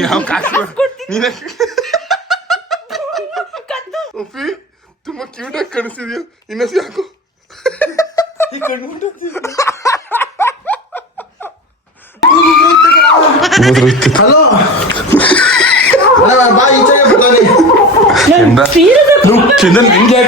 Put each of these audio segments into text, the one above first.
ಯಾವ ಕಾಸು ನೀನೆ ಉಪ್ಪಿ ತುಂಬಾ ಕ್ಯೂಟ್ ಆಗಿ ಕಾಣಿಸ್ತಿದ್ಯಾ ಇನ್ನೊಂದು ಯಾಕೋ ಹಲೋ ಬಾ ಈಚೆಗೆ ಬರ್ತಾನೆ ಚಂದನ್ ನಿಂಗೆ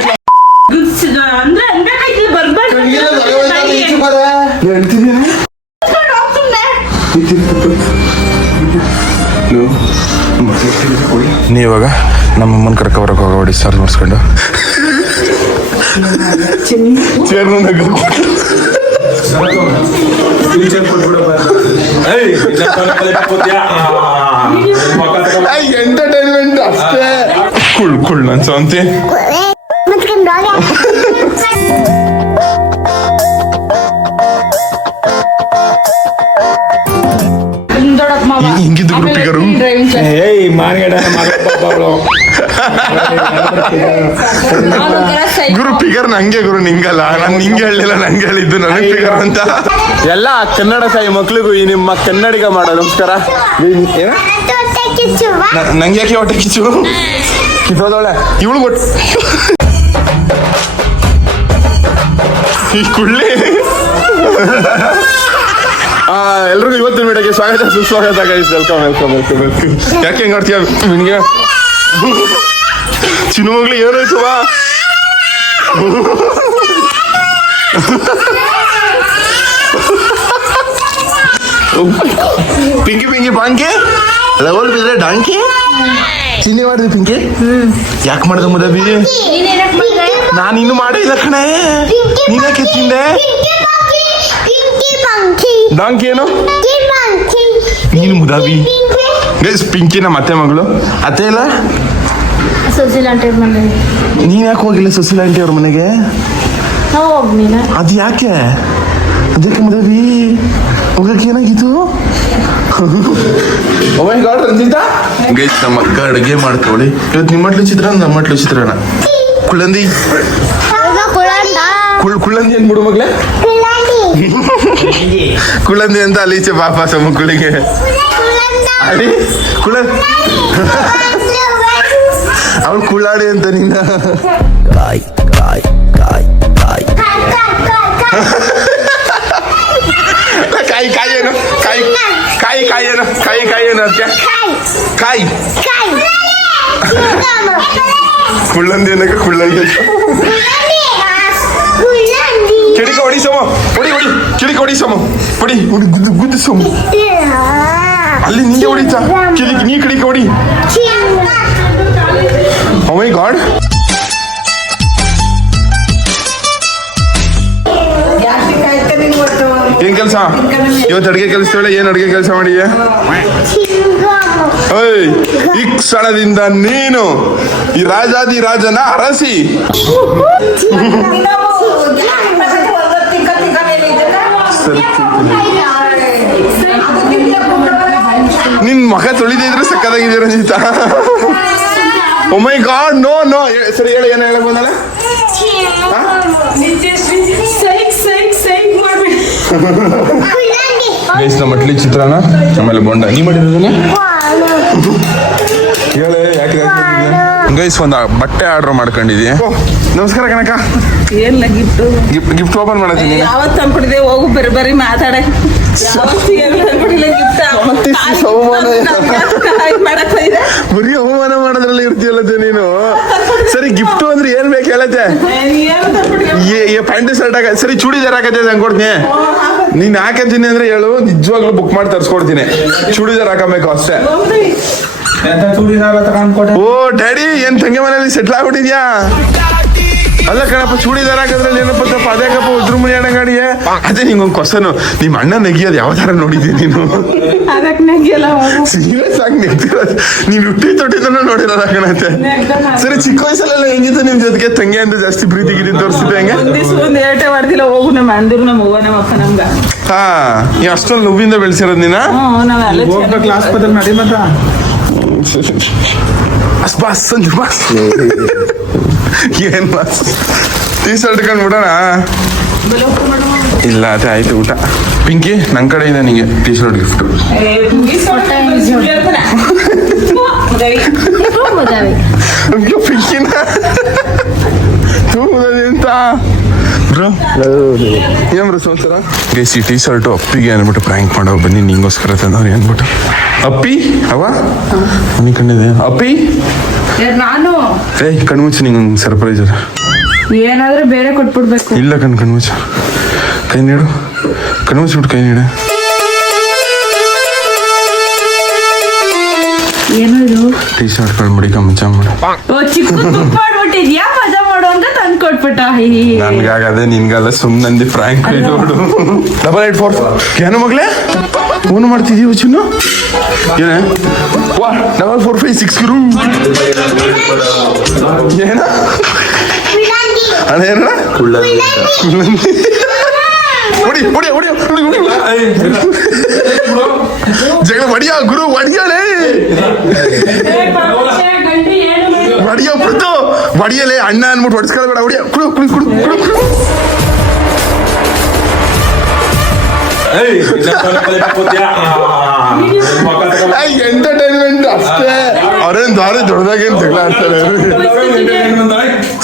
ನಮ್ಮಮ್ಮನ ಕರ್ಕೊ ಬರಕ್ಕೆ ಹೋಗೋ ಡಿಸ್ಚಾರ್ಜ್ ಮಾಡಿಸ್ಕೊಂಡು ಚೇರ್ಮನ್ ಎಂಟರ್ಟೈನ್ಮೆಂಟ್ ಅಷ್ಟೇ. ಕುಳ್ ಕುಳ್ ನನ್ ಸ್ವಂತಿ. ಅವನೊಂಥರ ಸೈ- ಗುರು ಫಿಗರ್ ನಂಗೆ ಗುರು ನಿಂಗಲ್ಲ. ನಾನು ನಿಂಗೆ ಹೇಳಿಲ್ಲ ನಂಗೆ ಹೇಳಿದ್ದು ನನಗೆ ಫಿಗರ್ ಅಂತ. ಎಲ್ಲ ಕನ್ನಡ ಸಾಯಿ ಮಕ್ಳಿಗೂ ಈ ನಿಮ್ಮ ಕನ್ನಡಿಗ ಮಾಡೋ ನಮಸ್ಕಾರ. ನಂಗೆ ಯಾಕೆ ಹೊಟ್ಟೆ ಕಿಚ್ಚು? ಕಿತ್ತೋದವಳೆ ಇವಳು ಕೊಟ್ಟು ಈ ಕುಳ್ಳಿ. ಎಲ್ರಿಗೂ ಇವತ್ತಿನ ವಿಡಿಯೋಗೆ ಸ್ವಾಗತ ಸುಸ್ವಾಗತ guys welcome welcome welcome welcome ಯಾಕೆ ಹೆಂಗ್ ಮಾಡ್ತೀಯ ನಿನ್ಗೆ? ಚಿನ್ನ ಮಗ್ಳು ಏನಾಯ್ತು ಬಾ? ಪಿಂಕಿ ಪಿಂಕಿ ಬಾಂಕಿ ಲವಲ್ ಬಿದ್ರೆ ಡಾಂಕಿ? ಚಿನ್ನಿ ಮಾಡಿದ್ವಿ ಪಿಂಕಿ. ಯಾಕೆ ಮಾಡ್ದೆ ಮುದಬಿ ನಾನು ಇನ್ನು ಮಾಡಿಲ್ಲ ಕಣೆ. ನೀನ್ಯಾಕೆ ತಿಂದೆ? ಡಾಂಕಿ ಏನು ನೀನು ಮುದಾಬಿ ಗೈಸ್ ಪಿಂಕಿ ನಮ್ಮ ಅತ್ತೆ ಮಗಳು ಅತ್ತೆ ಇಲ್ಲ ಸುಶೀಲ ಆಂಟಿ ನೀನ್ ಯಾಕೆ ಹೋಗಿಲ್ಲ ಸುಶೀಲ್ ಆಂಟಿ ಅವ್ರ ಮನೆಗೆ? ನಾವು ಅದು ಯಾಕೆ? ಅದಕ್ಕೆ ಮುದಬಿ ಹೋಗಕ್ಕೆ ಏನಾಗಿತ್ತು? ಗಾಡ್ ರಂಜಿತಾ? ಗೈಸ್ ನಮ್ಮ ಅಕ್ಕ ಅಡುಗೆ ಮಾಡ್ಕೊಳ್ಳಿ. ಇವತ್ತು ನಿಮ್ಮ ಮಟ್ಲು ಚಿತ್ರಾನ್ನ ನಮ್ಮ ಮಟ್ಲು ಚಿತ್ರಾನ್ನ ಕುಳ್ಳಂದಿ? ಕುಳ್ ಕುಳ್ಳಂದಿ ಬಿಡು ಮಗ್ಲೆ? ಕುಳ್ಳಂದಿ ಅಂತ ಅಲ್ಲಿಚೆ ಪಾಪ ಸಮುಕ್ಕಳಿಗೆ ಅಡಿ ಕುಳ ಅವಳು ಕುಳ್ಳಾಡಿ ಅಂತ ನೀನ ಕಾಯಿ ಕಾಯಿ ಏನು ಕಾಯಿ ಕಾಯಿ ಕಾಯಿ ಏನು ಕಾಯಿ ಕಾಯಿ ಏನು ಅದಕ್ಕೆ ಕಾಯಿ ಕುಳ್ಳಂದಿ ಏನಕ್ಕೆ ಕುಳ್ಳಂದಿ ಅಂತ. ಕಿಡಿಕ ಹೊಡಿ ಸಮ. ಹೊಡಿ ಹೊಡಿ. ಕಿಡಿಕ ಹೊಡಿ ಸಮ. ಹೊಡಿ. ಹೊಡಿ ಗುದ್ದು ಗುದ್ದು ಸಮ. ಅಲ್ಲಿ ನಿಂಗೆ ಹೊಡಿತಾ. ಕಿಡಿಕ ನೀ ಕಿಡಿಕ ಹೊಡಿ. Oh my god. ಏನ್ ಕೆಲಸ? ಇವತ್ತು ಅಡುಗೆ ಕೆಲಸ ಏನ್ ಅಡುಗೆ ಕೆಲಸ ಮಾಡಿದ್ಯಾ? ಓಯ್ ಈ ಕ್ಷಣದಿಂದ ನೀನು ಈ ರಾಜಾದಿ ರಾಜನ ಅರಸಿ ನಿನ್ ಮಗ ತೊಳಿದಿದ್ರೆ ಸಕ್ಕದಾಗಿದ್ದೀರ Ranjitha oh my god no no ಸರಿ ಹೇಳಿ ಏನ ಹೇಳಕ್ ಬಂದಲ್ಲ ನಮ್ಮ ಮಟ್ಲಿ ಚಿತ್ರಾನ್ನ ಆಮೇಲೆ ಬೊಂಡ. ನೀ ಮಾಡಿರೋದನ್ನ? ಗೈಸ್ ಒಂದು ಬಟ್ಟೆ ಆರ್ಡರ್ ಮಾಡ್ಕೊಂಡಿದ್ಯಾ ನಮಸ್ಕಾರ ಕನಕ ಏನ್ ಗಿಫ್ಟ್? ಗಿಫ್ಟ್ ಗಿಫ್ಟ್ ಓಪನ್ ಮಾಡತ್ತೀನಿ. ಯಾವತ್ ತಂದ್ಬಿಟ್ಟಿದೆ ಹೋಗು ಬರಿ ಬರಿ ಮಾತಾಡೆ. ಬರೀ ಅವಮಾನ ಮಾಡೋದ್ರಲ್ಲಿ ಇರ್ತೀಯಲ್ಲ ನೀನು? ಸರಿ ಗಿಫ್ಟ್ ಅಂದ್ರೆ ಏನ್ ಬೇಕು ಹೇಳತ್ತೆ? ಪ್ಯಾಂಟ್ ಶರ್ಟ್ ಹಾಕ ಸರಿ ಚೂಡಿದಾರ್ ಹಾಕತ್ತೆ ಹಂಗೆ ಕೊಡ್ತೀನಿ ನೀನ್ ಹಾಕತ್ತೀನಿ ಅಂದ್ರೆ ಹೇಳು ನಿಜವಾಗ್ಲೂ ಬುಕ್ ಮಾಡಿ ತರ್ಸ್ಕೊಡ್ತೀನಿ. ಚೂಡಿದಾರ್ ಹಾಕಬೇಕು ಅಷ್ಟೇ. ಓ ಡ್ಯಾಡಿ ಏನ್ ತಂಗಿ ಮನೇಲಿ ಸೆಟ್ಲ್ ಆಗ್ಬಿಟ್ಟಿದ್ಯಾ? ಅಲ್ಲ ಕಣಪ್ಪ ಚೂಡಿದಾರ ಹಾಕದ್ರಲ್ಲಿ ಏನಪ್ಪ ತಪ್ಪ ಅದೇಕಪ್ಪ ಉದ್ರ ಅಣ್ಣ ಅಡಂಗಾಡಿಗೆ ಅದೇ ನಿಂಗೊಂದು ಕ್ವಶನ್ ನಿಮ್ಮ ಅಣ್ಣ ನೆಗಿಯೋದು ಯಾವ ಥರ ನೋಡಿದ್ದೀನಿ ನೀನು? ಸೀರಿಯಸ್ ಆಗಿ ನೆಗ್ತಿರೋದು ನೀನು ಹುಟ್ಟಿ ತೊಟ್ಟಿದ್ದನ್ನು ನೋಡಿರೋದ ಕಣತ್ತೆ ಸರಿ ಚಿಕ್ಕ ವಯಸ್ಸಲ್ಲೆಲ್ಲ ಹೆಂಗಿತ್ತು ನಿಮ್ ಜೊತೆಗೆ? ತಂಗಿ ಅಂತ ಜಾಸ್ತಿ ಪ್ರೀತಿ ಗಿರಿ ತೋರಿಸಿದ್ದೆ ಹೆಂಗೆ? ಒಂದ್ ದಿವ್ಸ ಒಂದ್ ಏಟೆ ಹೊಡ್ದಿಲ್ಲ ಹೋಗು ನಮ್ಮ ಅಂದಿರು ನಮ್ಮ ಅವ್ವ ನಮ್ಮ ಅಪ್ಪ ನಮ್ಗ. ಹಾ ಈ ಅಷ್ಟೊಂದು ನೋವಿಂದ ಬೆಳೆಸಿರೋದು ನೀನು? ಹೋಗ್ಬೇಕು ಕ್ಲಾಸ್ ಬದಲ್ ನಡಿ ಮತ್ತ? ಬಸ್ ಬಾಸ್ ಸಂಜು ಬಾಸ್ ಏನ್ ಬಾಸ್ ಟೀ ಶರ್ಟ್ ಕಂಡು ಬಿಡೋಣ ಇಲ್ಲ ಅದೇ ಆಯ್ತು ಊಟ ಪಿಂಕಿ ನನ್ ಇದೆ ನಿಂಗೆ ಟೀ ಶರ್ಟ್ ಗಿಫ್ಟ್ ಪಿಂಕಿನ ತೂ ಅಂತ. ಬ್ರೋ ಏನ್ ಬ್ರೋ ಸಮಾಚಾರ ಗೈಸ್ ಈ ಟಿ ಶರ್ಟು ಅಪ್ಪಿಗೆ ಅಂದ್ಬಿಟ್ಟು ಪ್ರ್ಯಾಂಕ್ ಮಾಡೋ ಬನ್ನಿ ನಿಂಗೋಸ್ಕರ ತಂದವ್ರಿ ಅಂದ್ಬಿಟ್ಟು. ಅಪ್ಪಿ? ಅವ ನೀ ಕಣ್ಣಿದೆ? ಅಪ್ಪಿ? ನಾನು? ಏಯ್ ಕಣ್ಮುಚ್ಚು ನಿಂಗೊಂದು ಸರ್ಪ್ರೈಸ್ ಏನಾದ್ರೂ ಬೇರೆ ಕೊಟ್ಬಿಡ್ಬೇಕು. ಇಲ್ಲ ಕಣ್ ಕಣ್ಮುಚ್ಚು ಕೈ ನೀಡು. ಕಣ್ಮುಚ್ಬಿಟ್ಟು ಕೈ ನೀಡು. ಏನೋ ಟೀ ಟಿ ಶರ್ಟ್ ಕಳ್ಬಿಡಿ ಕಮ್ಮಚ ಮಾಡಿ. ಓ ಚಿಕ್ಕ ತುಪ್ಪ ಮಾಡ್ಬಿಟ್ಟಿದ್ಯಾ ಮಜಾ ಮಾಡು ತಂದ್ ಕೊಟ್ಬಿಟ್ಟ ನನ್ಗಾಗದೆ ನಿನ್ಗಲ್ಲ ಸುಮ್ಮನಂದಿ ಫ್ರಾಂಕ್ ನೋಡು. ಡಬಲ್ ಏಟ್ ಫೋರ್ ಏನು ಮಗಳೇ? ಫೋನ್ ಮಾಡ್ತಿದೀವಿ ಚುನ್ನು? ಏನೇ? ವಾ ಡಬಲ್ ಫೋರ್ ಫೈವ್ ಸಿಕ್ಸ್ ಗುರು. ಏನ? ಅಣ್ಣ ಏನ? ಹೊಡಿ ಹೊಡಿ ಹೊಡಿ ಹೊಡಿ ಹೊಡಿ. ಜಗಳ ಹೊಡಿಯ ಗುರು ಹೊಡಿಯಲೇ. ಹೊಡಿಯ ಬಿಡ್ತು ಹೊಡಿಯಲೇ ಅಣ್ಣ ಅನ್ಬಿಟ್ಟು ಹೊಡ್ಸ್ಕೊಳ್ಬೇಡ ಹೊಡಿಯ ಕುಡು ಕುಡು ಕುಡು ಕುಡು ಕುಡು ಎಂಟರ್ಟೈನ್ಮೆಂಟ್ ಅಷ್ಟೇ ಅವ್ರೇನ್ ದಾರಿ ದೊಡ್ಡದಾಗೇನ್ ಜಗಳ ಆಡ್ತಾರೆ.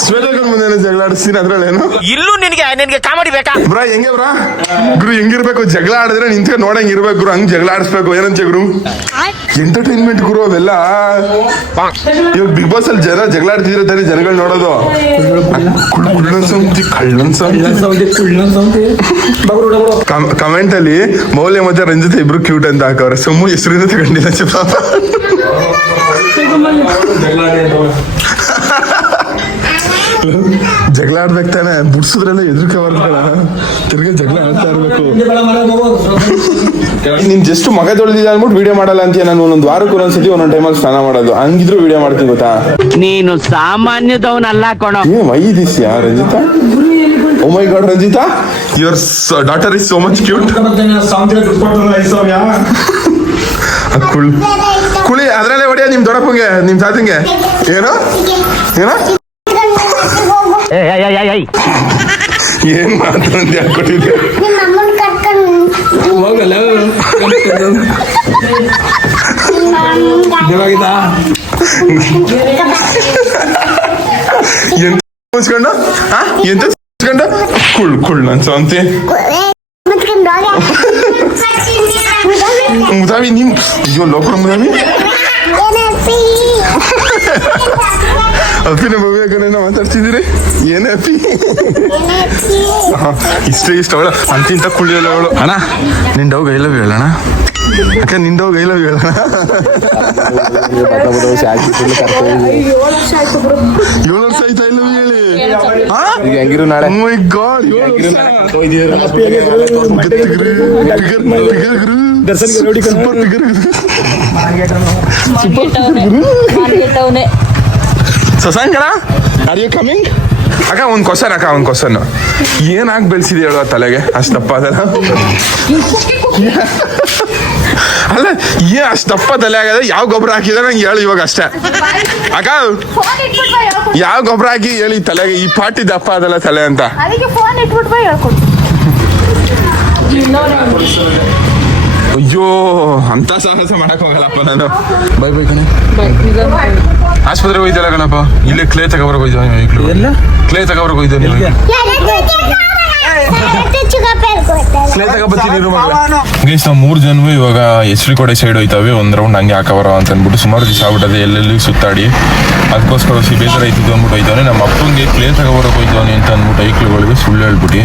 ಶ್ವೇತಕರ್ ಮುಂದೆ ಜಗಳ ಆಡಿಸ್ತೀನಿ ಅದ್ರಲ್ಲೇನು? ಇಲ್ಲೂ ನಿನಗೆ ನಿನಗೆ ಕಾಮಿಡಿ ಬೇಕಾ? ಬ್ರಾ ಹೆಂಗೆ ಬ್ರಾ? ಗುರು ಹೆಂಗಿರ್ಬೇಕು? ಜಗಳ ಆಡಿದ್ರೆ ನಿಂತ್ಕೊಂಡು ನೋಡಂಗ್ ಇರ್ಬೇಕು ಗುರು ಹಂಗ್ ಜಗಳ ಆಡಿಸ್ಬೇಕು. ಏನಂತ ಗುರು? ಎಂಟರ್ಟೈನ್ಮೆಂಟ್ ಗುರು ಅವೆಲ್ಲ. ಇವಾಗ ಬಿಗ್ ಬಾಸ್ ಅಲ್ಲಿ ಜನ ಜಗಳ ಆಡ್ತಿದ್ರೆ ತಾನೇ ಜನಗಳು ನೋಡೋದು. ಕುಳ್ ಕುಳ್ಳನ್ ಸಂತಿ ಕಳ್ಳನ್ ಸಂತಿ ಕಮೆಂಟ್ ಅಲ್ಲಿ ಮೌಲ್ಯ ಮತ್ತೆ ರಂಜಿತ ಇಬ್ರು ಕ್ಯೂಟ್ ಅಂತ ಹಾಕವ್ರೆ. ಸುಮ್ಮು ಹೆಸರಿಂದ ತಗೊಂಡಿಲ್ಲ ಚಿಪ್ಪ. ಜಗಳ ಆಡ್ಬೇಕು ತಾನೆ. ಬುಡ್ಸಿದ್ರೆಲ್ಲ ಎದುರ್ಕೆ ಬರ್ತಾಳ ತಿರ್ಗ ಜಗಳ ಆಡ್ತಾ ಇರ್ಬೇಕು. ನೀನ್ ಜಸ್ಟ್ ಮಗ ತೊಳೆದಿದ್ದ ಅನ್ಬಿಟ್ಟು ವಿಡಿಯೋ ಮಾಡಲ್ಲ ಅಂತ ನಾನು? ಒಂದೊಂದು ವಾರಕ್ಕೆ ಒಂದೊಂದ್ಸತಿ ಒಂದೊಂದು ಟೈಮಲ್ಲಿ ಸ್ನಾನ ಮಾಡೋದು. ಹಂಗಿದ್ರು ವಿಡಿಯೋ ಮಾಡ್ತೀನಿ ಗೊತ್ತಾ? ನೀನು ಸಾಮಾನ್ಯದವನಲ್ಲ ಕೊಣ. Hey why this yeah Ranjitha? Oh my god Ranjitha? Your daughter is so much cute ಕುಳ್ ಕುಳಿ ಅದ್ರಲ್ಲೇ ಹೊಡಿಯ ನಿಮ್ ದೊಡ್ಡಪ್ಪಂಗೆ ನಿಮ್ ತಾತಂಗೆ? ಏನೋ? ಏನ? ಏನ್ ಮಾತಾಡ್ತಿ ಹಾಕೊಟ್ಟಿದ್ದೆ ಎಂತ ಮುಚ್ಕೊಂಡು? ಹಾ ಎಂತ ಮುಚ್ಕೊಂಡು? ಕುಳ್ ಕುಳ್ ನನ್ ಸ್ವಂತಿ ಮುದಾವಿ ನಿಮ್ ಅಯ್ಯೋ ಲೋಕರ ಮುದಾವಿ Energy! ಅಪ್ಪಿನ ಭವ್ಯಕನೇನ ಮಾತಾಡ್ತಿದ್ದೀರಿ? ಏನೇ ಅಪ್ಪಿ ಇಷ್ಟ ಇಷ್ಟೇ ಅವಳು. ಅಂತಿಂತ ಕುಳಿಯಲ್ಲ ಅವಳು. ಅಣ್ಣ ನಿನ್ ಡೌಗ್ ಐ ಲವ್ ಹೇಳಣ ಅಕ್ಕ ಐ ಲವ್ ಹೇಳಣ ಏಳು ವರ್ಷ ಆಯ್ತಾ ಇಲ್ಲ ಹೇಳಿ? ಹೆಂಗಿರು ನಾಳೆ ಮೈ ಗಾಡ್ ಸಸಾಂಗಣ ಆರ್ ಯು ಕಮಿಂಗ್ ಅಕ್ಕ ಒಂದು ಕ್ವಶನ್ ಅಕ್ಕ ಒಂದು ಕ್ವಶನ್ ಏನಾಗ್ ಬೆಳೆಸಿದೆ ಹೇಳುವ ತಲೆಗೆ? ಅಷ್ಟಪ್ಪ ಅದಲ್ಲ? ಅಲ್ಲ ಏ ಅಷ್ಟಪ್ಪ ತಲೆ ಆಗದ ಯಾವ ಗೊಬ್ಬರ ಹಾಕಿದ್ರೆ ನಂಗೆ ಹೇಳು ಇವಾಗ ಅಷ್ಟೇ. ಅಕ್ಕ ಯಾವ ಗೊಬ್ಬರ ಹಾಕಿ ಹೇಳಿ ತಲೆಗೆ? ಈ ಪಾಟಿ ದಪ್ಪ ಅದಲ್ಲ ತಲೆ ಅಂತ. ಅಯ್ಯೋ ಅಂತ ಸಾಹಸ ಮಾಡಕ್ ಹೋಗಲ್ಲಪ್ಪ ನಾನು. ಬೈ ಬೈ ಕಣೆ. ಆಸ್ಪತ್ರೆಗೆ ಹೋಯ್ತಲ್ಲ ಕಣಪ್ಪ? ಇಲ್ಲೇ ಕ್ಲೇ ತಗೋಬರಕ್ ಹೋಯ್ತು ಕ್ಲೇ ತಗೋಬರಕ್ ಹೋಯ್ತು ನೀವು ಕ್ಲೇ ತಗೋಬತ್ತೀನಿ ಗೈಸ್ ನಾವು ಮೂರು ಜನವು ಇವಾಗ ಎಚ್ ಕೋಡೆ ಸೈಡ್ ಹೋಯ್ತಾವೆ. ಒಂದ್ ರೌಂಡ್ ಹಂಗೆ ಹಾಕಬರ ಅಂತ ಅಂದ್ಬಿಟ್ಟು ಸುಮಾರು ದಿವಸ ಆಗ್ಬಿಟ್ಟದೆ ಎಲ್ಲೆಲ್ಲಿ ಸುತ್ತಾಡಿ. ಅದಕ್ಕೋಸ್ಕರ ಸಿ ಬೇಜಾರ ಅಂದ್ಬಿಟ್ಟು ಹೋಯ್ತಾನೆ. ನಮ್ಮ ಅಪ್ಪಂಗೆ ಕ್ಲೇ ತಗೋಬರಕ್ ಹೋಯ್ತಾನೆ ಅಂತ ಅಂದ್ಬಿಟ್ಟು ಐಕ್ಳುಗಳಿಗೆ ಸುಳ್ಳು ಹೇಳ್ಬಿಟ್ಟು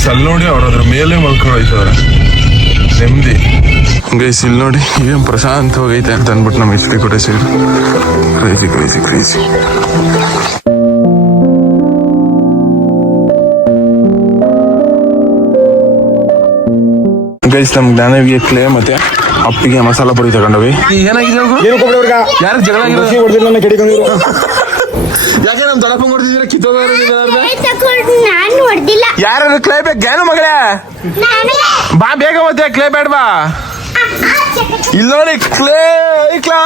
ಗೈಸ್ ಅಲ್ಲಿ ನೋಡಿ ಅವ್ರ ಅದ್ರ ಮೇಲೆ ಮಲ್ಕೊಂಡು ಅವ್ರ ನೆಮ್ಮದಿ. ಗೈಸ್ ಇಲ್ಲಿ ನೋಡಿ ಏನ್ ಪ್ರಶಾಂತವಾಗೈತೆ ಅಂತ ಅಂದ್ಬಿಟ್ಟು ನಮ್ಮ ಎಚ್ ಕೂಡ ಸೇರಿ ಕ್ರೇಜಿ ಕ್ರೇಜಿ ಕ್ರೇಜಿ ಗೈಸ್ ನಮ್ ಜ್ಞಾನವಿಗೆ ಕ್ಲೇ ಮತ್ತೆ ಅಪ್ಪಿಗೆ ಮಸಾಲಾ ಪುಡಿ ತಗೊಂಡವಿ. ಏನಾಗಿದೆ ಯಾರು ಜಗಳ ಯಾಕೆ ನಮ್ ಕಿತ್ತೋದ್ರೆ ನಾನು ಹೊಡೆದಿಲ್ಲ. ಯಾರು ಕ್ಲೇ ಬೇಕು? ಗ್ಯಾನು ಮಗಳೇ? ಬಾ ಬೇಗ ಮತ್ತೆ ಕ್ಲೇ ಬೇಡ ಬಾ ಇಲ್ಲ ನೋಡಿ ಕ್ಲೇ ಕ್ಲಾ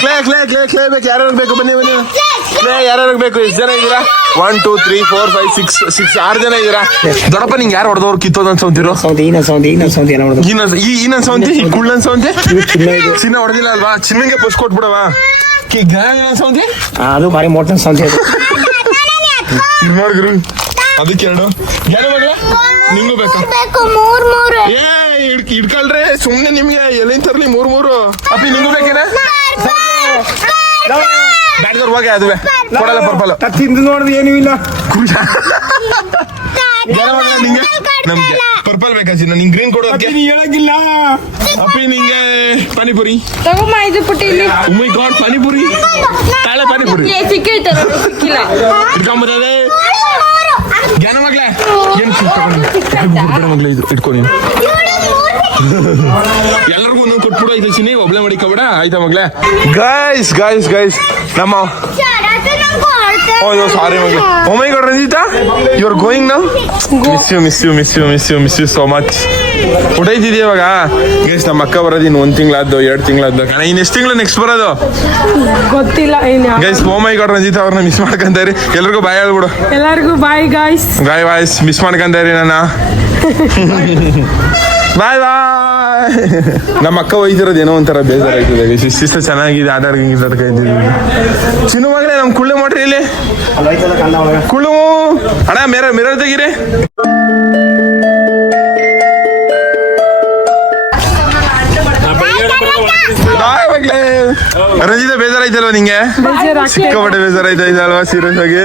ಕ್ಲೇ ಕ್ಲೇ ಕ್ಲೇ ಕ್ಲೇ ಬೇಕು. ಯಾರ್ಯಾರು ಬೇಕು? ಬನ್ನಿ ಬನ್ನಿ. ಕ್ಲೇ ಯಾರು ಬೇಕು? ಎಷ್ಟು ಜನ ಇದ್ದೀರಾ? One two three four five six six ಆರು ಜನ ಇದ್ದೀರಾ? ದೊಡ್ಡಪ್ಪ ನಿಂಗೆ ಯಾರು ಹೊಡೆದವ್ರು? ಕಿತ್ತೋದ್ ಅನ್ಸೋಂತಿರೋ? ಈ ನನ್ ಸೌಂತಿ ಈ ಕುಳ್ಳನ್ ಸೌಂತಿ? ಚಿನ್ನ ಹೊಡೆದಿಲ್ಲ ಅಲ್ವಾ? ಚಿನ್ನಂಗೆ ಪಸ್ ಕೊಟ್ಬಿಡವ ಕಿ ಗಾಯನ ನನ್ ಸೌಂತಿ ಅದು ಭಾರಿ ಮೋಟನ್ ಅದು. ಇದ್ ಅದಕ್ಕೆ ಎರಡು. ಯಾರು ಮಗಳ ನಿಂಗೂ ಬೇಕಾ? ಬೇಕು ಮೂರ್ ಮೂರು. ಏ ಹಿಡ್ ಹಿಡ್ಕೊಳ್ರಿ ಸುಮ್ಮನೆ ನಿಮಗೆ ಎಲ್ಲಿಂದ ತರ್ಲಿ ಮೂರ್ ಮೂರು? ಅಪ್ಪಿ ನಿಂಗೂ ಬೇಕೇನ? ಬ್ಯಾಡ್ದವ್ರು ಹೋಗಿ ಅದುವೆ. ಕೊಡಲ್ಲ ಪರ್ಪಲ್. ತಿಂದು ನೋಡಿದ್ರೆ ಏನೂ ಇಲ್ಲ. ನಿಂಗೆ. ನಮ್ಗೆ ಪರ್ಪಲ್ ಬೇಕಾ ಚಿನ್ನ? ನಿಂಗೆ ಗ್ರೀನ್ ಕೊಡು ಅದಕ್ಕೆ. ಹೇಳಂಗಿಲ್ಲ. ಅಪ್ಪಿ ನಿಂಗೆ ಪಾನಿಪುರಿ. ತಗೊಮ್ಮ ಇದು ಪುಟ್ಟಿ ಇಲ್ಲಿ. Oh my god panipuri. ತಾಳೆ ಪಾನಿಪುರಿ. ಏ, ಸಿಕ್ಕೈತೆ ನೋಡಿ, ಸಿಕ್ಕಿಲ್ಲ. ಇಟ್ಕೊಂಬರದೆ ಜ್ಞಾನ ಮಗ್ಲ ಏನ್ ತಗೊಂಡು ಮಗ್ಲ ಇದು ಇಟ್ಕೊ ನೀನು. ಎಲ್ಲರಿಗೂ ಒಂದೊಂದು ಕೊಟ್ಬಿಡು ಐತೆ ಚಿನ್ನಿ. ಒಬ್ಳೆ ಮಡಿಕೊಬೇಡ ಆಯ್ತಾ ಮಗ್ಲೆ ಗೈಸ್ ಗೈಸ್ ಗೈಸ್ ನಮ್ಮ Oh, ಸಾರಿ ಮಗ್ಲೆ ಓ my god Ranjitha you are going now miss you miss you miss you miss you miss you so much ಇದ್ದಿದ್ಯಾ ಇವಾಗ? ಗೈಸ್ ನಮ್ಮ ಅಕ್ಕ ಬರೋದು ಇನ್ನು ಒಂದ್ ತಿಂಗಳಾದ್ದು ಎರಡು ತಿಂಗಳಾದ್ದು. ಕಣ ಇನ್ನು ಎಷ್ಟು ತಿಂಗಳು ನೆಕ್ಸ್ಟ್ ಬರೋದು? ಗೊತ್ತಿಲ್ಲ guys oh my god Ranjith ಅವ್ರನ್ನ ಮಿಸ್ ಮಾಡ್ಕೊಂತಾರಿ ಎಲ್ಲರಿಗೂ ಬಾಯ್ ಹೇಳ್ಬಿಡು. ಎಲ್ಲರಿಗೂ bye guys guy boys miss ಮಾಡ್ಕೊಂತಾರಿ ನನ್ನ ಬಾಯ್ ಬಾಯ್ ನಮ್ಮ ಅಕ್ಕ ಒಯ್ದಿರೋದು ಏನೋ ಒಂಥರ ಬೇಜಾರಾಗ್ತದೆ. ಶಿಸ್ತ ಚೆನ್ನಾಗಿದೆ ಆಧಾರ್ ಆಡ್ಕೊಂಡ್ ಚಿನ್ನು ಮಗನೇ ನಮ್ ಕುಳ್ಳೆ ಮಾಡ್ರಿ ಇಲ್ಲಿ. ಕುಳ್ಳು. ಅಣ್ಣ ಮೇರ ಮಿರರ್ ತೆಗಿರಿ. ರಂಜಿತ ಬೇಜಾರಾಯ್ತಲ್ವಾ ನಿಂಗೆ? ಸಿಕ್ಕಾಪಟ್ಟೆ ಬೇಜಾರಾಯ್ತಾ ಅಲ್ವಾ ಸೀರಿಯಸ್ ಆಗಿ?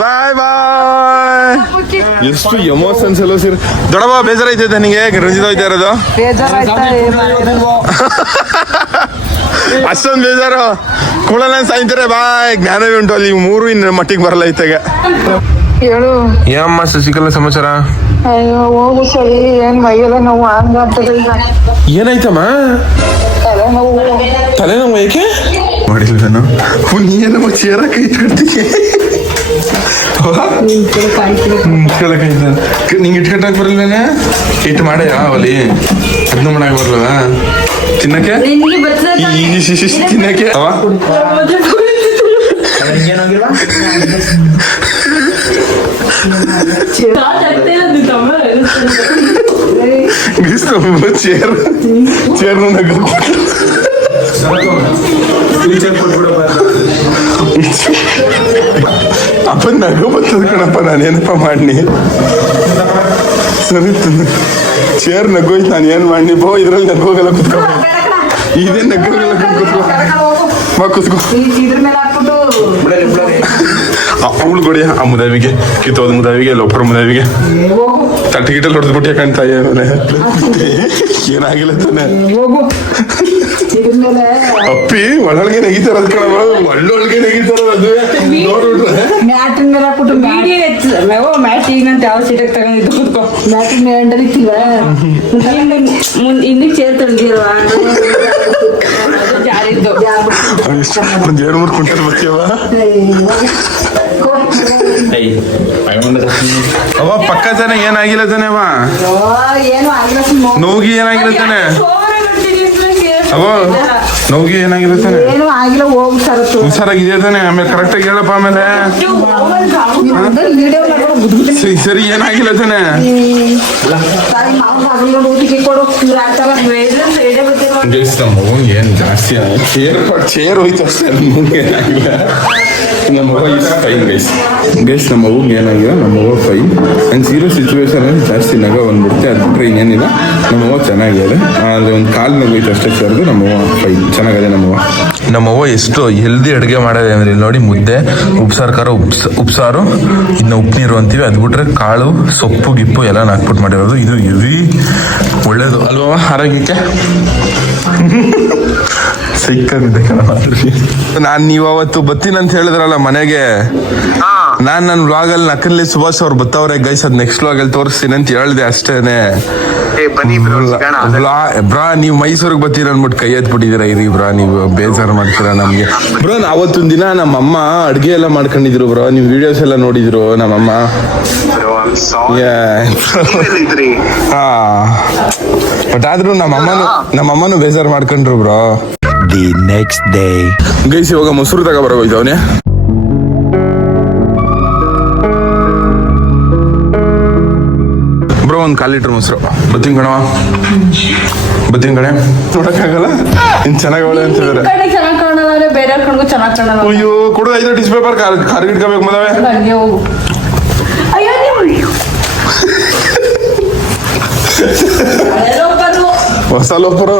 ಬಾಯ್ ಬಾಯ್ ಎಷ್ಟು ಎಮೋಷನ್ಸ್ ಎಲ್ಲ ಸೇರಿ. ದೊಡ್ಡವ ಐತೆ ನನಗೆ ರಂಜಿತ ಹೋಯ್ತಾ ಇರೋದು? ಅಷ್ಟೊಂದು ಬೇಜಾರು. ಕೂಡ ಸಾಯ್ತಾರೆ ಬಾಯ್. ಜ್ಞಾನವೇ ಉಂಟು ಅಲ್ಲಿ. ಮೂರು ಇನ್ನು ಮಟ್ಟಿಗೆ ಬರಲ್ಲ ಇತ್ತಾಗ. ಹೇಳು. ಏನಮ್ಮ ಶಶಿಕಲಾ ಸಮಾಚಾರ? ಅಯ್ಯೋ ಹೋಗು ಸರಿ. ಏನ್ ಮೈಯೆಲ್ಲ ನೋವು ಹಂಗಾಗ್ತದೆ ಈಗ ಏನಾಯ್ತಮ್ಮ? ತಲೆನೋವು. ತಲೆನೋವು ಏಕೆ? ಮಾಡಿಲ್ವೇನು ನೀ ಏನಮ್ಮ ಚೇರ ಕೈ ಕಟ್ತೀಯ ನಿಂಗೆ ಇಟ್ಕಟ್ಟಕ್ ಬರಲ್ವೇನೆ ಇಟ್ಟು ಮಾಡ್ಯಾ ಅವಲಿ ಅದನ್ನ ಮಾಡಕ್ ಬರಲ್ವ ತಿನ್ನಕ್ಕೆ ನಿನ್ಗೆ ಬರ್ತದ ಈ ಈ ಶಿಶಿ ತಿನ್ನಕ್ಕೆ ಅವ ಏನಾಗಿಲ್ವಾ ಗೀಸ್ತು ಚೇರ್ ಚೇರ್ ನಗ ಅಪ್ಪ ನಗು ಬರ್ತದ ಕಣಪ್ಪ ನಾನೇನಪ್ಪ ಮಾಡಿ ಸರಿ ಚೇರ್ ನಗೋಯ್ತು ನಾನು ಏನು ಮಾಡಿ ಬೋ ಇದ್ರಲ್ಲಿ ನಗೋಗಲ್ಲ ಕುತ್ಕೊ. ಇದೇ ನಗೋಗಲ್ಲ ಕುತ್ಕೊ. ಬಾ ಕುತ್ಕೊ. ಅವಳು ಕೊಡಿ ಆ ಮುದಾವಿಗೆ. ಕಿತ್ತೋದ ಮುದಾವಿಗೆ ಲೋಪರ ಮುದಾವಿಗೆ. ತಟ್ಟಿಗಿಟ್ಟಲ್ಲಿ ಗಿಟ್ಟಲ್ಲಿ ಕಾಣ್ತಾ ಏನಾಗಿಲ್ಲ ತಾನೆ? ಅಪ್ಪಿ ಒಳಗೆ ನೆಗಿತಾರ ಒಳ್ಳೊಳಗೆ ನೆಗಿತಾರ ನೋಡ್ಬಿಟ್ರೆ? ಮ್ಯಾಟಿನ ಮೇಲೆ ಹಾಕ್ಬಿಟ್ಟು ಮೀಡಿಯಾ ಎತ್ತ ಓ ಮ್ಯಾಟ್ ಈಗಂತ ಯಾವ ಸೀಟಾಗಿ ತಗೊಂಡಿದ್ದು ಕೂತ್ಕೋ ಮ್ಯಾಟಿನ ಮೇಲೆ ಮುಂದೆ ಹಿಂದಕ್ಕೆ ಚೇರ್ ತಂದಿಲ್ವಾ ಜಾರಿದ್ದು. ಎಷ್ಟು ಒಂದ್ ಎರಡು ಮೂರು ಕ್ವಿಂಟಲ್ ಬರ್ತೀವ ಅವ ಪಕ್ಕ ತಾನೆ ಏನಾಗಿಲ್ಲ ತಾನೆ ಅವ ಏನು ಆಗಿಲ್ಲ ನೋಗಿ ಏನಾಗಿಲ್ಲ ತಾನೆ? ಅವ ನೋಗಿ ಏನಾಗಿಲ್ಲ ತಾನೆ ಏನು ಆಗಿಲ್ಲ ಹೋಗಿ ಸರ್ ಹುಷಾರಾಗಿದೆಯಾ ತಾನೆ? ಆಮೇಲೆ ಕರೆಕ್ಟಾಗಿ ಹೇಳಪ್ಪ ಆಮೇಲೆ. ಸರಿ ಸರಿ ಏನಾಗಿಲ್ಲ ತಾನೆ? ಗೈಸ್ ನಮ್ಮ ಮಗಂಗೆ ಏನು ಜಾಸ್ತಿ ಚೇರ್ ಚೇರ್ ಹೋಯ್ತು ಅಷ್ಟೇ ನಮ್ಮ ಮಗಂಗೆ ಏನಾಗಿಲ್ಲ ನಮ್ಮ ಮಗ ಇಸ್ ಫೈನ್ ಗೈಸ್ ಗೈಸ್ ನಮ್ಮ ಮಗುಗೆ ಏನಾಗಿದೆ? ನಮ್ಮ ಮಗ ಫೈನ್ ಆ್ಯಂಡ್ ಸೀರಿಯಸ್ ಸಿಚುವೇಶನಲ್ಲಿ ಜಾಸ್ತಿ ನಗ ಬಂದ್ಬಿಡುತ್ತೆ. ಅದು ಬಿಟ್ಟರೆ ಇನ್ನೇನಿಲ್ಲ. ನಮ್ಮ ಮಗ ಚೆನ್ನಾಗಿದೆ ಆದರೆ ಒಂದು ಕಾಲು ನಗೋಯ್ತು ಅಷ್ಟೇ ಸರ್ದು ನಮ್ಮ ಮಗ ಚೆನ್ನಾಗಿದೆ ನಮ್ಮ ನಮ್ಮವ್ವ ಎಷ್ಟು ಹೆಲ್ದಿ ಅಡುಗೆ ಮಾಡಿದೆ ಅಂದ್ರೆ ಇಲ್ಲಿ ನೋಡಿ ಮುದ್ದೆ ಉಪ್ಸಾರು ಖಾರ ಉಪ್ಸ ಉಪ್ಸಾರು. ಇನ್ನು ಉಪ್ಪು ನೀರು ಅಂತೀವಿ. ಅದು ಬಿಟ್ರೆ ಕಾಳು ಸೊಪ್ಪು ಗಿಪ್ಪು ಎಲ್ಲ ಹಾಕ್ಬಿಟ್ಟು ಮಾಡಿರೋದು. ಇದು ಹೆವಿ ಒಳ್ಳೇದು. ಅಲ್ವಾ ಆರೋಗ್ಯಕ್ಕೆ? ಸಿಕ್ಕಿದೆ ನಾನು ನೀವು ಅವತ್ತು ಬರ್ತೀನಿ ಅಂತ ಹೇಳಿದ್ರಲ್ಲ ಮನೆಗೆ. ನಾನ್ ನನ್ನ ವ್ಲಾಗಲ್ಲಿ ನಕಲಿ ಸುಭಾಷ್ ಅವ್ರು ಬತ್ತವ್ರೆ ಗೈಸ್ ಅದ್ ನೆಕ್ಸ್ಟ್ ವ್ಲಾಗ್ ಅಲ್ಲಿ ತೋರಿಸ್ತೀನಿ ಅಂತ ಹೇಳ್ದೆ ಅಷ್ಟೇನೆ. ಬ್ರಾ ನೀವು ಮೈಸೂರಿಗೆ ಬರ್ತೀರ ಅನ್ಬಿಟ್ಟು ಕೈ ಎತ್ಬಿಟ್ಟಿದ್ದೀರಾ ಇರಿ ಬ್ರಾ ನೀವು ಬೇಜಾರು ಮಾಡ್ತೀರಾ ನಮ್ಗೆ. ಬ್ರೋ ಅವತ್ತೊಂದ್ ದಿನ ನಮ್ಮಮ್ಮ ಅಡ್ಗೆ ಎಲ್ಲ ಮಾಡ್ಕೊಂಡಿದ್ರು ಬ್ರೋ ನೀವು ವಿಡಿಯೋಸ್ ಎಲ್ಲ ನೋಡಿದ್ರು ನಮ್ಮಮ್ಮ ಹಾ. ಬಟ್ ಆದ್ರೂ ನಮ್ಮಮ್ಮನು ನಮ್ಮಮ್ಮನು ಬೇಜಾರು ಮಾಡ್ಕೊಂಡ್ರು bro. The next day guys ಇವಾಗ ಮೊಸರು ತಗೋ ಬರೋ ಬ್ರೋ ಒಂದ್ ಕಾಲ್ ಲೀಟರ್ ಮೊಸರು. ಬತ್ತೀನಿ ಕಣವ ಬತ್ತೀನಿ ಕಣೆ. ನೋಡಕ್ಕಾಗಲ್ಲ? ಇನ್ ಚೆನ್ನಾಗಿ ಅಂತ ಹೇಳಿದ್ರೆ ಅಯ್ಯೋ ಕೊಡು ಐದು ಟಿಸ್ ಪೇಪರ್ ಕಾರ್ ಕಾರ್ ಇಟ್ಕೋಬೇಕು ಮದವೆ. ಹೊಸ ಲೋಪರು.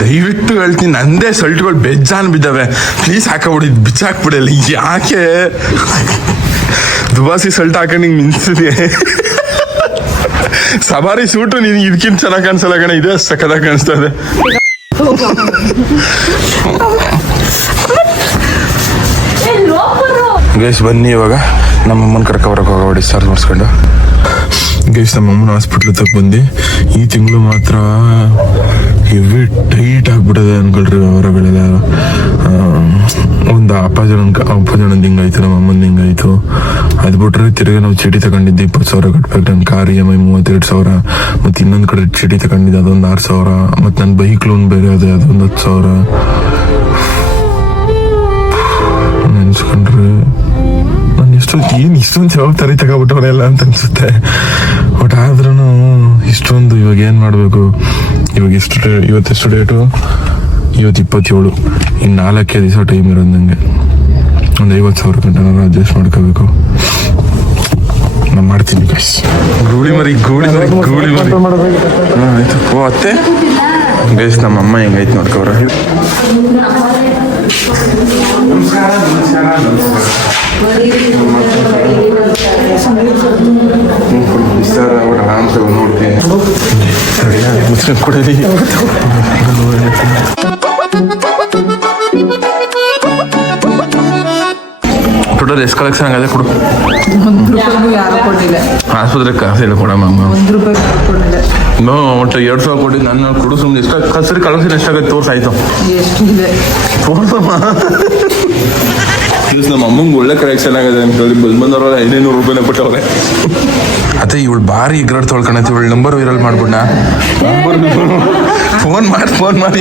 ದಯವಿಟ್ಟು ಹೇಳ್ತೀನಿ ನಂದೇ ಸಲ್ಟ್ಗಳು ಬೆಜ್ಜಾನ್ ಬಿದ್ದಾವೆ. ಪ್ಲೀಸ್ ಹಾಕಬಿಡಿ ಬಿಚ್ಚಾಕ್ಬಿಡಲ್ಲ ಯಾಕೆ? ದುಬಾಸಿ ಸಲ್ಟ್ ಹಾಕೊಂಡು ಹಿಂಗೆ ಮಿಂಚಿದೆ ಸವಾರಿ ಸೂಟು ನೀನ್ ಇದಕ್ಕಿಂತ ಚೆನ್ನಾಗಿ ಕಾಣಿಸಲ್ಲ ಕಣ. ಇದೆ ಸಕ್ಕದಾಗ ಕಾಣಿಸ್ತಾ ಇದೆ. ಗೈಸ್ ಬನ್ನಿ ಇವಾಗ. ನಮ್ಮಮ್ಮನ ಕರ್ಕೊಬರಕ್ಕೆ ಹೋಗಬೇಡಿ ಸರ್ ಮಾಡಿಸ್ಕೊಂಡು ಗೈಸ್ ನಮ್ಮಮ್ಮನ ಹಾಸ್ಪಿಟ್ಲ್ ತಗ ಬಂದು ಈ ತಿಂಗಳು ಮಾತ್ರ ಹೆವಿ ಟೈಟ್ ಆಗ್ಬಿಟ್ಟದೆ ಅನ್ಕೊಳ್ರಿ ಹೊರಗಳೆಲ್ಲ ಒಂದು ಅಪ್ಪಾಜನ ಜನ ಹಿಂಗಾಯ್ತು, ನಮ್ಮ ಅಮ್ಮನ ಹಿಂಗಾಯ್ತು. ಅದು ಬಿಟ್ರೆ ತಿರ್ಗಿ ನಾವು ಚೀಟಿ ತಗೊಂಡಿದ್ದೆ ಇಪ್ಪತ್ತು ಸಾವಿರ ಕಟ್ಬೇಕು. ನನ್ನ ಕಾರ್ ಇ ಎಂ ಐ ಮೂವತ್ತೆರಡು ಸಾವಿರ, ಮತ್ತು ಇನ್ನೊಂದು ಕಡೆ ಚೀಟಿ ತಗೊಂಡಿದ್ದೆ, ಅದೊಂದು ಆರು ಸಾವಿರ, ಮತ್ತು ನನ್ನ ಬೈಕ್ ಲೋನ್ ಬೇರೆ ಅದೇ, ಅದೊಂದು ಹತ್ತು ಸಾವಿರ. ನೆನ್ಸ್ಕೊಂಡ್ರೆ ನಾನು ಎಷ್ಟೊಂದು ಏನು ಇಷ್ಟೊಂದು ಜವಾಬ್ದಾರಿ ತಗೊಬಿಟ್ಟವನೆಲ್ಲ ಅಂತ ಅನ್ಸುತ್ತೆ. ಬಟ್ ಆದ್ರೂ ಇಷ್ಟೊಂದು ಇವಾಗ ಏನು ಮಾಡಬೇಕು? ಇವಾಗ ಇಷ್ಟು ಡೇ ಇವತ್ತೆಷ್ಟು ಡೇಟು? ಇವತ್ತು ಇಪ್ಪತ್ತೇಳು. ಇನ್ನು ನಾಲ್ಕೇ ದಿವಸ ಟೈಮ್ ಇರೋದಂಗೆ ನನಗೆ ಒಂದು ಐವತ್ತು ಸಾವಿರ ಗಂಟೆ ಅಡ್ಜಸ್ಟ್ ಮಾಡ್ಕೋಬೇಕು. ನಾನು ಮಾಡ್ತೀನಿ ಗೈಸ್ ಗೂಳಿ ಮರಿ ಗೂಳಿ ಮರಿ ಗೂಳಿ ಮರಿ. ಹಾಂ ಆಯ್ತು. ಓ ಅತ್ತೆ? ಗೈಸ್ ನಮ್ಮ ಅಮ್ಮ ಹೆಂಗೈತೆ ನೋಡ್ಕೋರ ತಗೊಂಡು ನೋಡ್ತೀನಿ ಮುಸ್ಲಿಂ ಕೊಡಲಿ ಟೋಟಲ್ ಎಷ್ಟು ಕಲೆಕ್ಷನ್ ಆಗದೆ ಕೊಡು. ಆಸ್ಪತ್ರೆ ಕಾಸು ಕೊಡಮ್ಮ ಕೊಟ್ಟಿಲ್ಲ ನೋ ಒಟ್ಟು ಎರಡು ಸಾವಿರ ಕೊಡಿ ನನ್ನ ಕೊಡು ಸುಮ್ಮನೆ ಎಷ್ಟು ಕಸರಿ ಕಳಿಸಿ ಎಷ್ಟಾಗತ್ತೆ ತೋರ್ಸಾಯ್ತು ತೋರ್ಸಮ್ಮ. ಪ್ಲೀಸ್ ನಮ್ಮ ಅಮ್ಮಂಗೆ ಒಳ್ಳೆ ಕರೆಕ್ಷನ್ ಆಗಿದೆ ಅಂತ ಹೇಳಿ ಬಂದ್ ಬಂದವ್ರ ಐದೈನೂರು ರೂಪಾಯಿನ ಕೊಟ್ಟವ್ರೆ. ಅದೇ ಇವಳು ಭಾರಿ ಇಗ್ರಾಡ್ ತೊಳ್ಕೊಂಡೈತಿ ಇವಳು ನಂಬರ್ ವೈರಲ್ ಮಾಡ್ಬಿಡ್ನ ಫೋನ್ ಮಾಡಿ ಫೋನ್ ಮಾಡಿ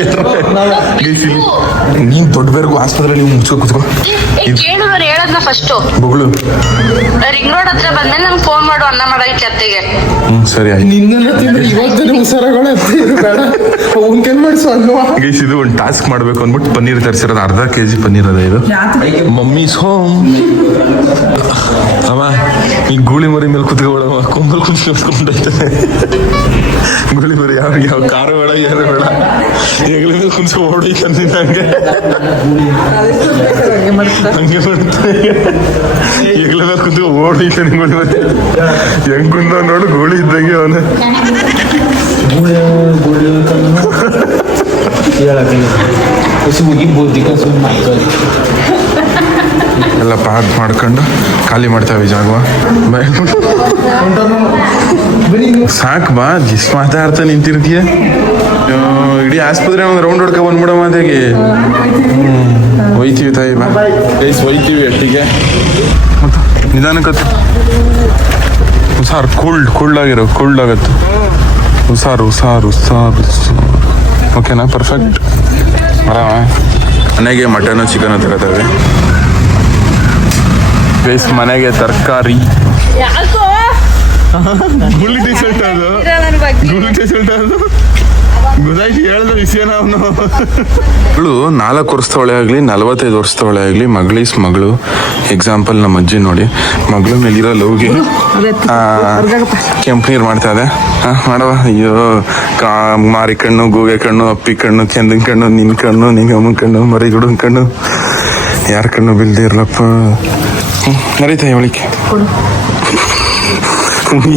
ನೀನ್ ದೊಡ್ಡ ಆಸ್ಪತ್ರೆ ನೀವು ಮುಚ್ಕೊ ಕುತ್ಕೋ. ಕೇಳುವರು ಹೇಳದ್ನ ಫಸ್ಟ್ ಬೊಗಳು. ರಿಂಗ್ ರೋಡ್ ಹತ್ರ ಬಂದ್ಮೇಲೆ ನಂಗೆ ಫೋನ್ ಮಾಡು ಅನ್ನ ಮಾಡಕ್ಕೆ ಅತ್ತೆಗೆ. ಹ್ಮ್ ಸರಿ ಆಯ್ತು. ಗೈಸ್ ಇದು ಒಂದು ಟಾಸ್ಕ್ ಮಾಡ್ಬೇಕು ಅಂದ್ಬಿಟ್ಟು ಪನ್ನೀರ್ ತರಿಸಿರೋದು ಅರ್ಧ ಕೆ ಜಿ ಪನ್ನೀರ್ ಅದ ಇದು ಮಮ್ಮೀಸ್ ಹೋಮ್ ಅವ ಈ ಗೂಳಿ ಮರಿ ಮೇಲೆ ಕುತ್ಕೊಳ್ಳವ ಕೊಂಬಲ್ ಕುತ್ಕೊಂಡೈತೆ ಗೂಳಿ ಮರಿ ಯಾವ ಯಾವ ಕಾರು ಬೇಡ ಯಾರು ಬೇಡ. ಹೆಗಲ ಮೇಲೆ ಕುಂತ್ಕೊ ಓಡೈತೆ ಹಂಗೆ ಹಂಗೆ ಮಾಡ್ತಾರೆ ಹೆಗಲ ಮೇಲೆ ಕುಂತು ಓಡೈತೆ ಗೂಳಿ ಮರಿ ಹೆಂಗ್ ಕುಂದ ನೋಡು, ಗೋಳಿ ಇದ್ದಂಗೆ ಅವನು. ಎಲ್ಲ ಪಾಕ್ ಮಾಡ್ಕೊಂಡು ಖಾಲಿ ಮಾಡ್ತಾವೆ ಜಾಗ ಜಾಗವ. ಸಾಕ್ ಬಾ ಜಿಸ್ ಮಾತಾಡ್ತಾ ನಿಂತಿರ್ತೀಯ. ಇಡೀ ಆಸ್ಪತ್ರೆ ಒಂದು ರೌಂಡ್ ಹೊಡ್ಕೊ ಬಂದ್ಬಿಡ ಮಾತಾಗಿ ಒಯ್ತೀವಿ ತಾಯಿ ಬಾ. ಗೈಸ್ ಒಯ್ತೀವಿ ಅಟ್ಟಿಗೆ ನಿಧಾನಕ್ಕತ್ತು ಹುಷಾರು ಕೋಲ್ಡ್ ಕೋಲ್ಡ್ ಆಗಿರೋ ಕೋಲ್ಡ್ ಆಗತ್ತೆ. ಹುಷಾರು ಹುಷಾರು ಹುಷಾರು ಓಕೆನಾ ಪರ್ಫೆಕ್ಟ್ ಆರಾಮ ಮನೆಗೆ ಮಟನು ಚಿಕನ್ ತಗೋತೇವೆ ಬೇಸ್ ಮನೆಗೆ ತರಕಾರಿ. ಯಾಕೋ ಗುಳಿ ಟಿ ಶರ್ಟ್ ಅದು. ನನ್ ಬಗ್ಗೆ ಗುಳಿ ಟಿ ಶರ್ಟ್ ಅದು. ಗೊತ್ತಾಯ್ತು ಹೇಳ್ದ ವಿಷಯನ ಅವನು. ಮಗಳು ನಾಲ್ಕು ವರ್ಷದವಳೆ ಆಗಲಿ ನಲವತ್ತೈದು ವರ್ಷದವಳೆ ಆಗಲಿ ಮಗಳೀಸ್ ಮಗಳು. ಎಕ್ಸಾಂಪಲ್ ನಮ್ಮ ಅಜ್ಜಿ ನೋಡಿ. ಮಗಳ ಮೇಲಿರೋ ಲವ್ಗೆ ಕೆಂಪು ನೀರು ಮಾಡ್ತಾ ಇದೆ. ಹಾ ಮಾಡವ ಅಯ್ಯೋ ಕಾ ಮಾರಿ ಕಣ್ಣು ಗೂಗೆ ಕಣ್ಣು ಅಪ್ಪಿ ಕಣ್ಣು ಚಂದನ್ ಕಣ್ಣು ನಿನ್ ಕಣ್ಣು ನಿಂಗಮ್ಮನ ಕಣ್ಣು ಮರಿ ಗುಡನ್ ಕಣ್ಣು. ಯಾರ ಕಣ್ಣು ಬಿಲ್ದೇ ಇರ್ಲಪ್ಪ ಹ್ಮ್, ನಡೀತಾ ಅವಳಿಗೆ.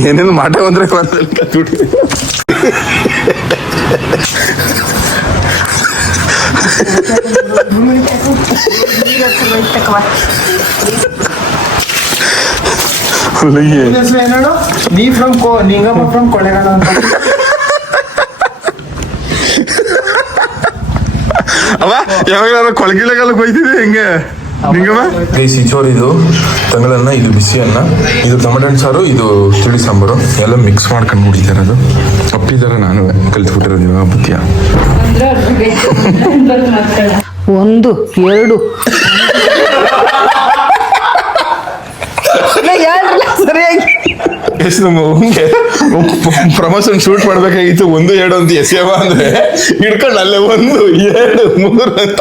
ಏನೇನು ಮಾಟ ಬಂದ್ರೆ ಏನಾಡು ನೀ ಫ್ರಮ್ ಕೋ ಫ್ರಮ್ ಕೊಳ್ಳೇಗಾಲ ಅಂತ ಅವ ಯಾವಾಗ ಕೊಳಗಿಳಗೆಲ್ಲ ಹೋಯ್ತಿದ್ದೆ ಹೆಂಗೆ? ಇದು. ತಂಗಳನ್ನ ಇದು ಬಿಸಿ ಅನ್ನ ಇದು ಟೊಮೆಟೊ ಹಣ್ಣ್ ಸಾರು ಇದು ತಿಳಿ ಸಾಂಬಾರು. ಎಲ್ಲ ಮಿಕ್ಸ್ ಮಾಡ್ಕೊಂಡು ಕುಡಿತಾರೆ ಅದು. ಅಪ್ಪಿದಾರ ನಾನು. ಕಲ್ತ್ಬಿಟ್ಟಿರೋದು ಇವಾಗ ಬುತ್ತಿಯ ಒಂದು ಎರಡು. ಸರಿಯಾಗಿ. ಎಷ್ಟು ಪ್ರಮೋಷನ್ ಶೂಟ್ ಮಾಡ್ಬೇಕಾಗಿತ್ತು. ಒಂದು ಎರಡು ಅಂತ ಎಸೆಯವ ಅಂದ್ರೆ ಹಿಡ್ಕೊಂಡು ಅಲ್ಲೇ ಒಂದು ಎರಡು ಮೂರು ಅಂತ.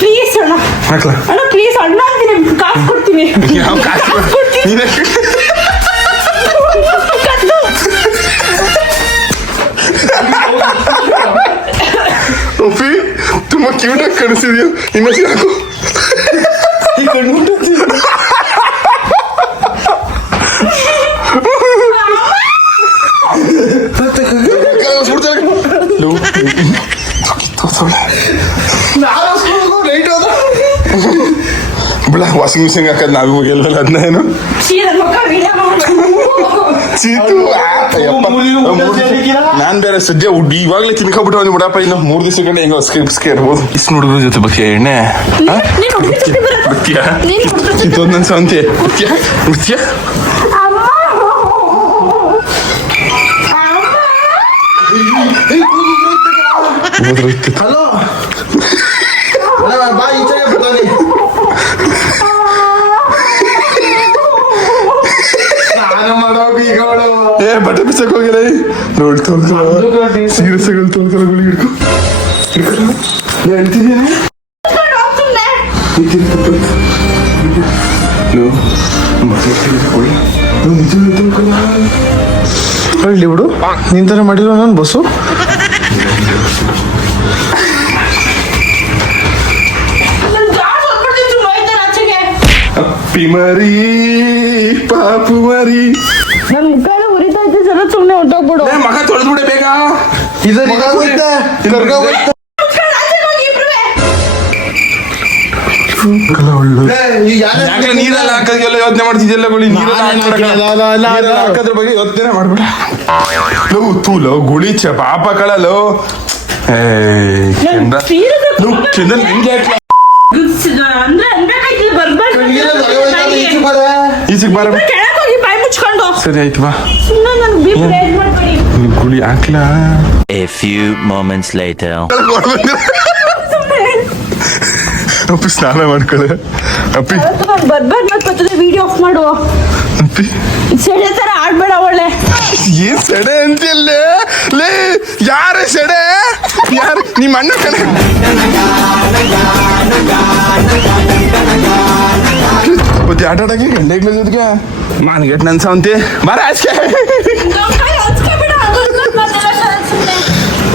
ಪ್ಲೀಸ್ ಅಣ್ಣ ಹಾಕ್ಲಾ ಅಣ್ಣ ಪ್ಲೀಸ್ ಅಣ್ಣ ಅಂತೀನಿ ಕಾಸು ಕೊಡ್ತೀನಿ ಯಾವ ಕಾಸು ಕೊಡ್ತೀನಿ ನೀನೇ ಕದ್ದು. ಒಪ್ಪಿ ತುಂಬಾ ಕ್ಯೂಟ್ ಆಗಿ ಕಾಣಿಸ್ತಿದ್ಯೋ ಇನ್ನೊಂದು ಯಾಕೋ ಈ ಕಣ್ಣು ವಾಷಿಂಗ್ ಮಿಷಿನ್ ಹಾಕದ್ ನಾವು ಹೋಗಿಲ್ಲ ಅದನ್ನ ಏನು. ಚೀತು ನಾನ್ ಬೇರೆ ಸದ್ಯ ಉಡ್ ಇವಾಗ್ಲೇ ತಿನ್ಕೊಬಿಟ್ಟು ಬಿಡಪ್ಪ ಇನ್ನು ಮೂರ್ ದಿವಸ ಕಂಡು ಹೆಂಗ ಸ್ಕಿಪ್ ಸ್ಕೇರ್ಬೋದು. ಇಷ್ಟು ಹುಡುಗರ ಜೊತೆ ಬಕ್ಕಿಯ ಎಣ್ಣೆ? ಜೊತೆ- ಇದೊಂದು ನನ್ ಹಲೋ ಬಾ ಈಚೆಗೆ ಬರ್ತಾನೆ ಸ್ನಾನ ಮಾಡೋಗ ಈಗ ಅವಳು ಏ ಬಟ್ಟೆ ಬಿಚ್ಚಕ್ ಹೋಗಿಲ್ಲ ನೋಡ್ ತೊಳ್ಕೊಳ ಸೀರಿಯಸ್ಗಳು ತೊಳ್ಕೊಳ ಗುಳಿ ಹಿಡ್ಕೊ. ಹೇಳ್ತಿದ್ದೀನಿ ಹೇಳಿ ಬಿಡು. ನಿಂತರ ಮಾಡಿರೋ ನಾನು ಬಸ್ಸು? ನನ್. ಅಪ್ಪಿ ಮರಿ ಪಾಪು ಮರಿ. ನನ್ನ ಮುಖ ಸುಮ್ನೆ ಹೊಟ್ಟೋಗ್ಬಿಡು ಏ, ಮಗ ತೊಳೆದ್ಬಿಡೆ ಬೇಗ. ಹೋಯ್ತೆ. ಕರ್ಗ ಹೋಯ್ತೆ. ನೀರೆಲ್ಲ ಯೋಚನೆ ಮಾಡ್ತಿದ್ಯಲ್ಲ ಗುಳಿ ನೀರೆಲ್ಲ ಹಾಕೋದ್ರ ಬಗ್ಗೆ ಯೋಚನೆ ಮಾಡ್ಬೇಡ. ಲವ್ ತೂ ಗುಳಿ ಚ ಪಾಪ ಕಳಲು. ಚಂದನ್. ಅಂದ್ರೆ ಬರೆ. ಮುಚ್ಕೊಂಡು. ಸರಿ ಆಯ್ತು ಬಾ. ಸುಮ್ನೆ ನನ್ ಬಿ ರೇಸ್ ಮಾಡ್ಬೇಡಿ. ನಿನ್ ಗುಳಿ ಹಾಕ್ಲಾ? A few moments later. ಅಪ್ಪಿ ಸ್ನಾನ ಮಾಡ್ಕೊಳ್ಳೆ ಅಪ್ಪಿ. ಅವತ್ತು ಮತ್ತೆ ವಿಡಿಯೋ ಆಫ್ ಮಾಡು ಅಪ್ಪಿ. ಸೆಡೆ ತರ ಆಡ್ಬೇಡ ಒಳ್ಳೆ. ಏನ್ ಸೆಡೆ ಅಂತಿಲ್ಲ ಲೇ ಯಾರ ಸೆಡೆ? ಯಾರು ನಿಮ್ಮ ಅಣ್ಣ ಕಣ. ಮತ್ತೆ ಆಟ ಆಡಕ್ಕೆ ಗಂಟೆಗ್ಲ ಜೊತೆಗೆ. ಮಾನ್ಗೆಟ್ ನನ್ ಸಾವಂತಿ. ಬಾರ ಆಚೆ.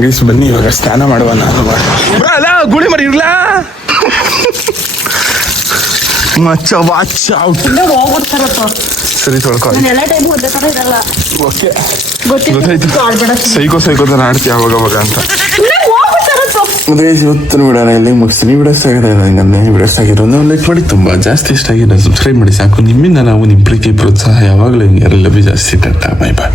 ಗೀಸ್ ಬನ್ನಿ ಇವಾಗ ಸ್ನಾನ ಮಾಡುವ ನಾನು. ಅಲ್ಲ ಗುಳಿ ಮರಿ ಇರ್ಲಾ? ಮಚ್ಚ ವಾಚ್ ಔಟ್. ಸರಿ ತೊಳ್ಕೊ. ನಾನು ಎಲ್ಲ ಟೈಮ್ ಓದೇ ಓಕೆ. ಗೊತ್ತಿ ಗೊತ್ತಾಯ್ತು. ಆಡ್ಬೇಡ ಸೈಕೋ ಸೈಕೋತ ಆಡ್ತೀಯ ಅವಾಗ ಅವಾಗ ಅಂತ. ಸುಮ್ನೆ ಇವತ್ತು ವಿಡಿಯೋನ ಇಲ್ಲಿ ಮುಗಿಸ್ತೀನಿ. ವಿಡಿಯೋಸ್ ಆಗಿದೆ ನನ್ನ ವಿಡಿಯೋಸ್ ಆಗಿರೋ ಒಂದು ಲೈಕ್ ಮಾಡಿ ತುಂಬ ಜಾಸ್ತಿ ಇಷ್ಟ ಆಗಿದೆ ಸಬ್ಸ್ಕ್ರೈಬ್ ಮಾಡಿ ಸಾಕು. ನಿಮ್ಮಿಂದ ನಾವು ನಿಮ್ಮ ಪ್ರೀತಿ ಪ್ರೋತ್ಸಾಹ ಯಾವಾಗಲೂ ಹಿಂಗೆ ಎಲ್ಲವೂ ಜಾಸ್ತಿ ತಟ್ಟ ಬೈ ಬಾಯ್